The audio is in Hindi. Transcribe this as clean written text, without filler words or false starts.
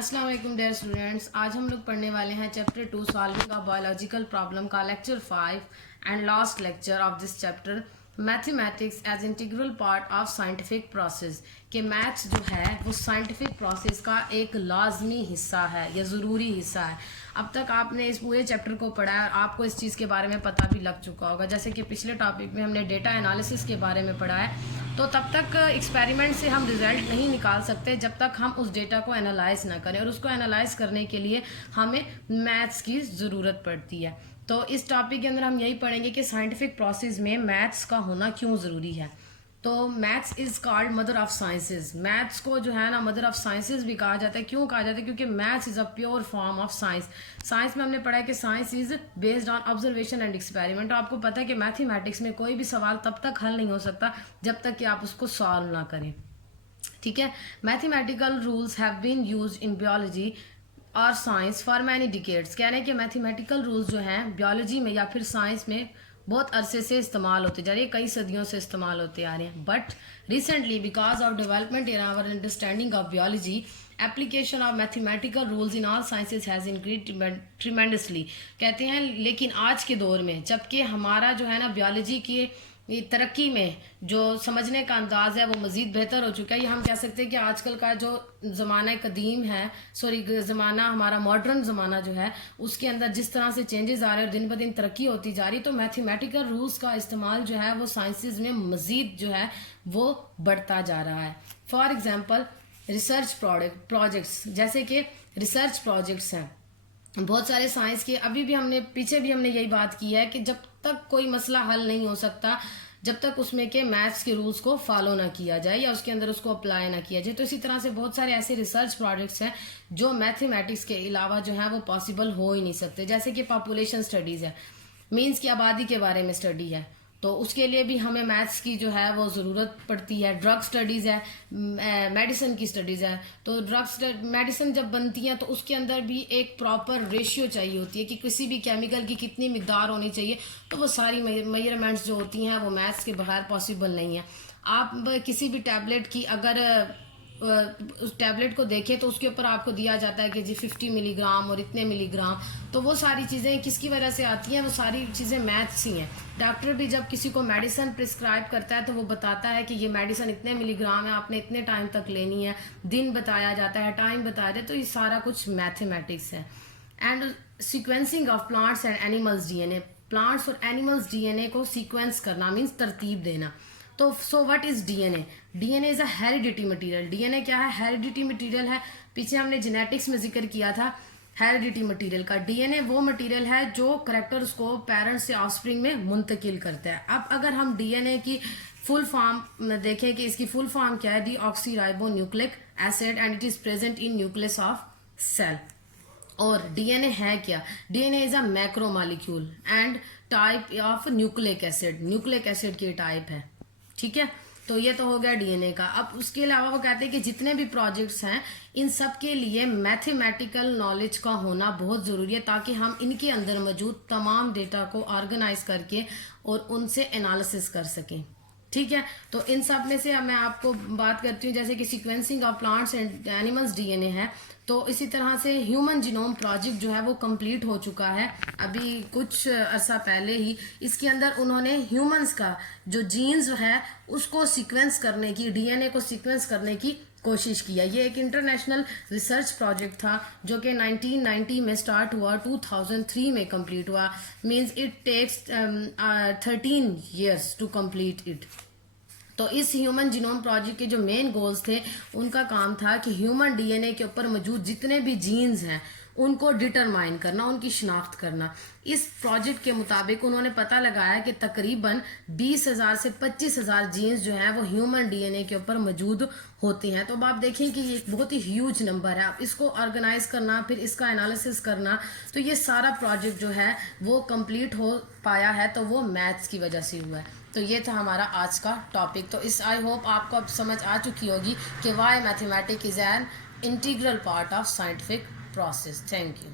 अस्सलाम वालेकुम डियर स्टूडेंट्स। आज हम लोग पढ़ने वाले हैं chapter 2 solving a biological problem का lecture 5 and last lecture of this chapter mathematics as integral part of scientific process. कि मैथ्स जो है वो साइंटिफिक प्रोसेस का एक लाजमी हिस्सा है या ज़रूरी हिस्सा है। अब तक आपने इस पूरे चैप्टर को पढ़ा है और आपको इस चीज़ के बारे में पता भी लग चुका होगा। जैसे कि पिछले टॉपिक में हमने डेटा एनालिसिस के बारे में पढ़ा है, तो तब तक एक्सपेरिमेंट से हम रिजल्ट नहीं निकाल सकते जब तक हम उस डेटा को एनालाइज ना करें, और उसको एनालाइज करने के लिए हमें मैथ्स की ज़रूरत पड़ती है। तो इस टॉपिक के अंदर हम यही पढ़ेंगे कि साइंटिफिक प्रोसेस में मैथ्स का होना क्यों ज़रूरी है। तो maths is called mother of sciences. Maths को जो है ना मदर ऑफ साइंसेज भी कहा जाता है। क्यों कहा जाता है? क्योंकि maths is a pure form of science. Science में हमने पढ़ा है कि science is based on observation and experiment. तो आपको पता है कि मैथमेटिक्स में कोई भी सवाल तब तक हल नहीं हो सकता जब तक कि आप उसको सॉल्व ना करें। ठीक है। Mathematical rules have been used in biology और साइंस फॉर मैनी डिकेड्स। कह रहे हैं कि मैथमेटिकल रूल्स जो हैं बायोलॉजी में या फिर साइंस में बहुत अरसे से इस्तेमाल होते जा रहे हैं, कई सदियों से इस्तेमाल होते आ रहे हैं। But recently because of development in our understanding of biology, application of mathematical rules in all sciences has increase tremendously. कहते हैं लेकिन आज के दौर में जबकि हमारा जो है ना बायोलॉजी की तरक्की में जो समझने का अंदाज है वो मज़ीद बेहतर हो चुका है। ये हम कह सकते हैं कि आजकल का जो ज़माना कदीम है, ज़माना हमारा मॉडर्न ज़माना जो है, उसके अंदर जिस तरह से चेंजेस आ रहे हैं और दिन ब दिन तरक्की होती जा रही है, तो मैथमेटिकल रूल्स का इस्तेमाल जो है वो साइंसेज में मज़ीद जो है वो बढ़ता जा रहा है। फॉर एग्ज़ाम्पल रिसर्च प्रोजेक्ट्स, जैसे कि रिसर्च प्रोजेक्ट्स हैं बहुत सारे साइंस के। अभी भी हमने पीछे भी हमने यही बात की है कि जब तक कोई मसला हल नहीं हो सकता जब तक उसमें के मैथ्स के रूल्स को फॉलो ना किया जाए या उसके अंदर उसको अप्लाई ना किया जाए। तो इसी तरह से बहुत सारे ऐसे रिसर्च प्रोजेक्ट्स हैं जो मैथमेटिक्स के अलावा जो है वो पॉसिबल हो ही नहीं सकते। जैसे कि पॉपुलेशन स्टडीज़ है, मीन्स की आबादी के बारे में स्टडी है, तो उसके लिए भी हमें मैथ्स की जो है वो ज़रूरत पड़ती है। ड्रग स्टडीज़ है, मेडिसिन की स्टडीज़ है, तो मेडिसिन जब बनती हैं तो उसके अंदर भी एक प्रॉपर रेशियो चाहिए होती है कि किसी भी केमिकल की कितनी मिकदार होनी चाहिए। तो वो सारी मेजरमेंट्स जो होती हैं वो मैथ्स के बगैर पॉसिबल नहीं है। आप किसी भी टैबलेट की अगर उस टैबलेट को देखें तो उसके ऊपर आपको दिया जाता है कि जी 50 मिलीग्राम और इतने मिलीग्राम, तो वो सारी चीज़ें किसकी वजह से आती हैं? वो सारी चीज़ें मैथ्स ही हैं। डॉक्टर भी जब किसी को मेडिसिन प्रिस्क्राइब करता है तो वो बताता है कि ये मेडिसिन इतने मिलीग्राम है, आपने इतने टाइम तक लेनी है, दिन बताया जाता है, टाइम बताया जाता है। तो ये सारा कुछ मैथमेटिक्स है। And sequencing of plants and animals DNA, plants और एनिमल्स डीएनए को सीक्वेंस करना मीन्स तरतीब देना। तो so what is DNA? DNA is a heredity material. DNA क्या है? हेरिडिटी मटेरियल है। पीछे हमने जेनेटिक्स में जिक्र किया था हेरिडिटी मटेरियल का। डीएनए वो मटेरियल है जो करैक्टर्स को पेरेंट्स से ऑफस्प्रिंग में मुंतकिल करता है। अब अगर हम डीएनए की फुल फॉर्म देखें कि इसकी फुल फॉर्म क्या है, deoxyribo nucleic acid and it is present in nucleus of cell. और डीएनए है क्या? DNA is a macromolecule and type of nucleic acid. Nucleic acid की टाइप है। ठीक है, तो ये तो हो गया डीएनए का। अब उसके अलावा वो कहते हैं कि जितने भी प्रोजेक्ट्स हैं इन सब के लिए मैथमेटिकल नॉलेज का होना बहुत ज़रूरी है, ताकि हम इनके अंदर मौजूद तमाम डेटा को ऑर्गेनाइज करके और उनसे एनालिसिस कर सकें। ठीक है, तो इन सब में से मैं आपको बात करती हूँ, जैसे कि sequencing of plants and animals DNA है, तो इसी तरह से ह्यूमन जीनोम प्रोजेक्ट जो है वो कंप्लीट हो चुका है अभी कुछ अर्सा पहले ही। इसके अंदर उन्होंने ह्यूमंस का जो जीन्स है उसको सीक्वेंस करने की, डीएनए को सीक्वेंस करने की कोशिश किया। ये एक इंटरनेशनल रिसर्च प्रोजेक्ट था जो कि 1990 में स्टार्ट हुआ, 2003 में कंप्लीट हुआ। Means it takes 13 years to complete it. तो इस ह्यूमन जीनोम प्रोजेक्ट के जो मेन गोल्स थे उनका काम था कि ह्यूमन डीएनए के ऊपर मौजूद जितने भी जीन्स हैं उनको डिटरमाइन करना, उनकी शिनाख्त करना। इस प्रोजेक्ट के मुताबिक उन्होंने पता लगाया कि तकरीबन 20,000 से 25,000 जीन्स जो हैं वो ह्यूमन डीएनए के ऊपर मौजूद होती हैं। तो अब आप देखें कि ये एक बहुत ही ह्यूज नंबर है। आप इसको ऑर्गेनाइज करना, फिर इसका एनालिसिस करना, तो ये सारा प्रोजेक्ट जो है वो कंप्लीट हो पाया है तो वो मैथ्स की वजह से हुआ है। तो ये था हमारा आज का टॉपिक। तो इस आई होप आपको अब समझ आ चुकी होगी कि why mathematics is an integral part of scientific process. Thank you.